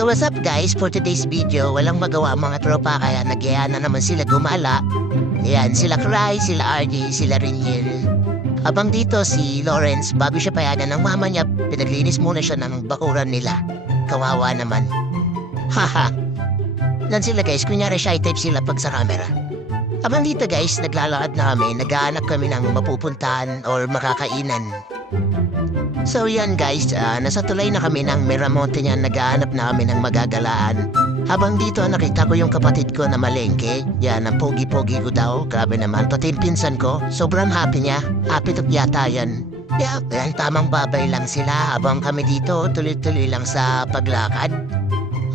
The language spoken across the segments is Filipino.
So what's up guys, for today's video, walang magawa ang mga tropa kaya nagyaya na naman sila gumala. Ayan, sila Cry, sila RJ, sila Riniel. Habang dito si Lawrence, bago siya payagan ng mama niya, pinaglinis muna siya ng bakuran nila. Kawawa naman. Haha. Lan sila guys, kunyari shy type sila pag sa camera. Habang dito guys, naglalakad na kami, naghahanap kami ng mapupuntahan or makakainan. So yan guys, nasa tulay na kami ng Miramonte niyan, naghahanap na kami ng magagalaan. Habang dito nakita ko yung kapatid ko na malengke, yan ang pogi-pogi ko daw, grabe naman, pati yung pinsan ko, sobrang happy niya, happy to yata yan. Yeah, yan tamang babay lang sila habang kami dito tuloy-tuloy lang sa paglakad.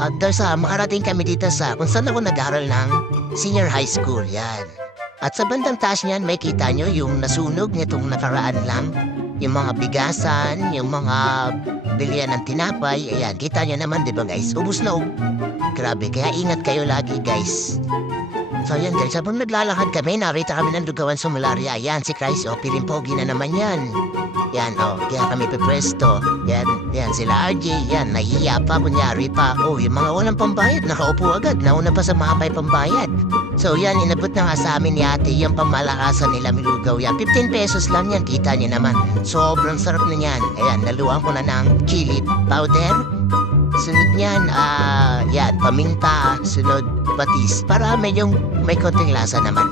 At makarating kami dito sa kung saan ako nag-aral ng senior high school, yan. At sa bandang taas niyan, may kita nyo yung nasunog nitong nakaraan lang. Yung mga bigasan, yung mga bilihan ng tinapay, ayan, kita nyo naman, di ba guys? Ubus na Grabe, kaya ingat kayo lagi guys. So yan guys, habang naglalakad kami, narita kami ng Lugawan Sumularia. Ayan, si Christ, piling-pogi na naman yan. Yan, kaya kami pipresto. Yan, sila RJ, yan, nahihiya pa, kunyari pa. Yung mga walang pambayad, nakaupo agad, nauna pa sa mga may pambayad. So yan, inabot na nga sa amin ni ate, yung pamalakasan nila milugaw yan. 15 pesos lang yan, kita niyo naman. Sobrang sarap na yan. Ayan, naluan ko na ng chili powder. Sunod niyan, yan, paminta, sunod batis. Para may konting lasa naman.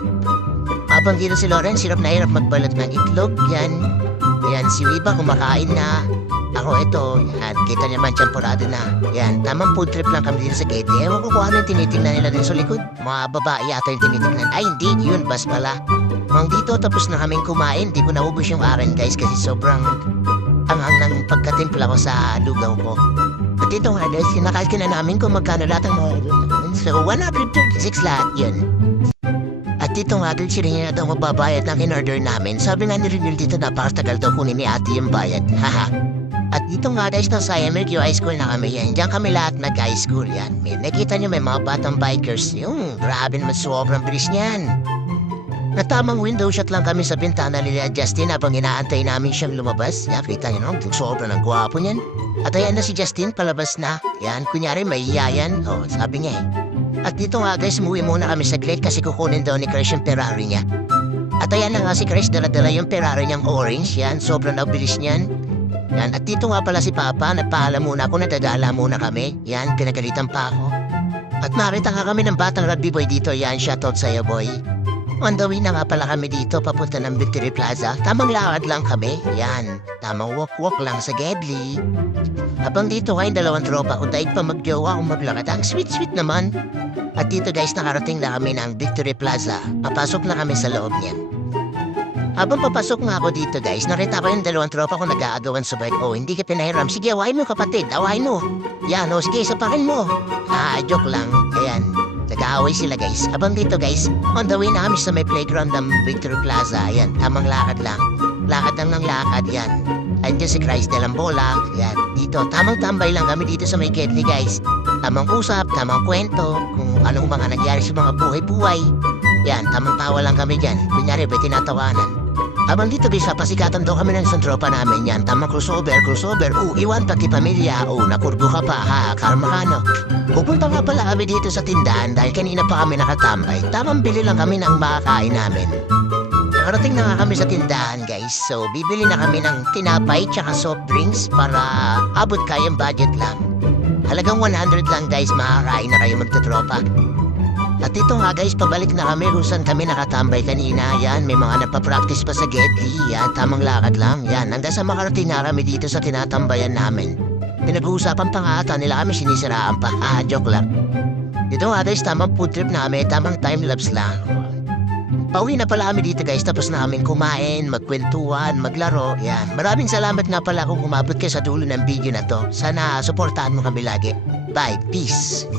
Habang dito si Lawrence, hirap na hirap magbalot ng itlog. Yan, si Wiba kumakain na. Ako ito, yan, kita niyo man, champurado na. Yan, tamang food trip lang kami dito sa gate. Ewan ko kung ano yung tinitingnan nila din sa likod. Mga babae yata yung tinitingnan. Ay, hindi, yun, bas pala. Mang dito, tapos na kaming kumain. Di ko naubos yung akin, guys, kasi sobrang anghang ng pagkatimpla ko sa lugaw ko. At ito nga, guys, sinakalki na namin kung magkano lahat ang mga so, 136 lahat yun. At dito nga, guys, sila niya daw mababayad ng in-order namin. Sabi nga ni Renil dito, napakatagal daw kunin ni ate yung bayad. Haha. At dito nga guys, nasa MLQ High School na kami yan. Diyan kami lahat nag-high school yan. Nakita nyo may mga batang bikers. Yung grabe naman, sobrang bilis niyan. Natamang window shot lang kami sa bintana nila Justin habang inaantay namin siyang lumabas. Yan, kita nyo naman, sobrang ang gwapo niyan. At ayan na si Justin, palabas na. Yan, kunyari may iyayan. Sabi niya eh. At dito nga guys, umuwi muna kami saglit kasi kukunin daw ni Chris yung Ferrari niya. At ayan na nga si Chris, dala-dala yung Ferrari niyang orange. Yan, sobrang nabilis niyan. Yan, at dito nga pala si Papa, nagpaalam muna ako, nadadala muna kami. Yan, pinagalitan pa ako. At narita nga kami ng batang rugby boy dito. Yan, shoutout sa'yo boy. On the way na nga pala kami dito, papunta ng Victory Plaza. Tamang lakad lang kami. Yan, tamang walk-walk lang sa Gedli. Habang dito kayong dalawang tropa, kung daig pa magjowa o maglakad, ang sweet-sweet naman. At dito guys, nakarating na kami ng Victory Plaza. Papasok na kami sa loob niyan. Habang papasok nga ako dito guys, nakita ko yung dalawang tropa ko nag-aagawan sa bike. Hindi ka pinahiram. Sige, awahin mo kapatid, awahin mo. Yan, sige, sapakin mo. Joke lang. Ayan, nag-aaway sila guys. Habang dito guys, on the way na kami sa may playground ng Victory Plaza. Ayan, tamang lakad lang. Lakad lang ng lakad, yan. Andiyan si Christ de Lambola. Yan, dito, tamang tambay lang kami dito sa may Gedli guys. Tamang usap, tamang kwento, kung anong mga nangyari sa mga buhay-buhay. Yan, tamang tawa lang kami dyan. Kunyari, may tinatawanan. Habang dito guys, pasikatan daw kami ng isang tropa namin yan. Tamang crossover. Iwan pati pamilya. Nakurgo ka pa, karma ka no. Pupunta nga pala kami dito sa tindahan dahil kanina pa kami nakatambay. Tamang bili lang kami ng makakain namin. Nakarating na nga kami sa tindahan guys. So, bibili na kami ng tinapay tsaka soft drinks para abot kayang budget lang. Halagang 100 lang guys, makakain na kayo magtutropa. At ito nga guys, pabalik na kami kung saan kami nakatambay kanina. Yan, may mga napapractice pa sa Gedli. Yan, tamang lakad lang. Yan, hanggang sa makarating na kami dito sa tinatambayan namin. Pinag-uusapan pa nga ata nila kami, sinisiraan pa. Joke lang. Dito nga guys, tamang food trip namin, tamang time-lapse lang. Pauwi na pala kami dito guys, tapos na kami kumain, magkwentuhan, maglaro. Yan, maraming salamat nga pala kung umabot kayo sa dulo ng video na to. Sana suportahan mo kami lagi. Bye, peace.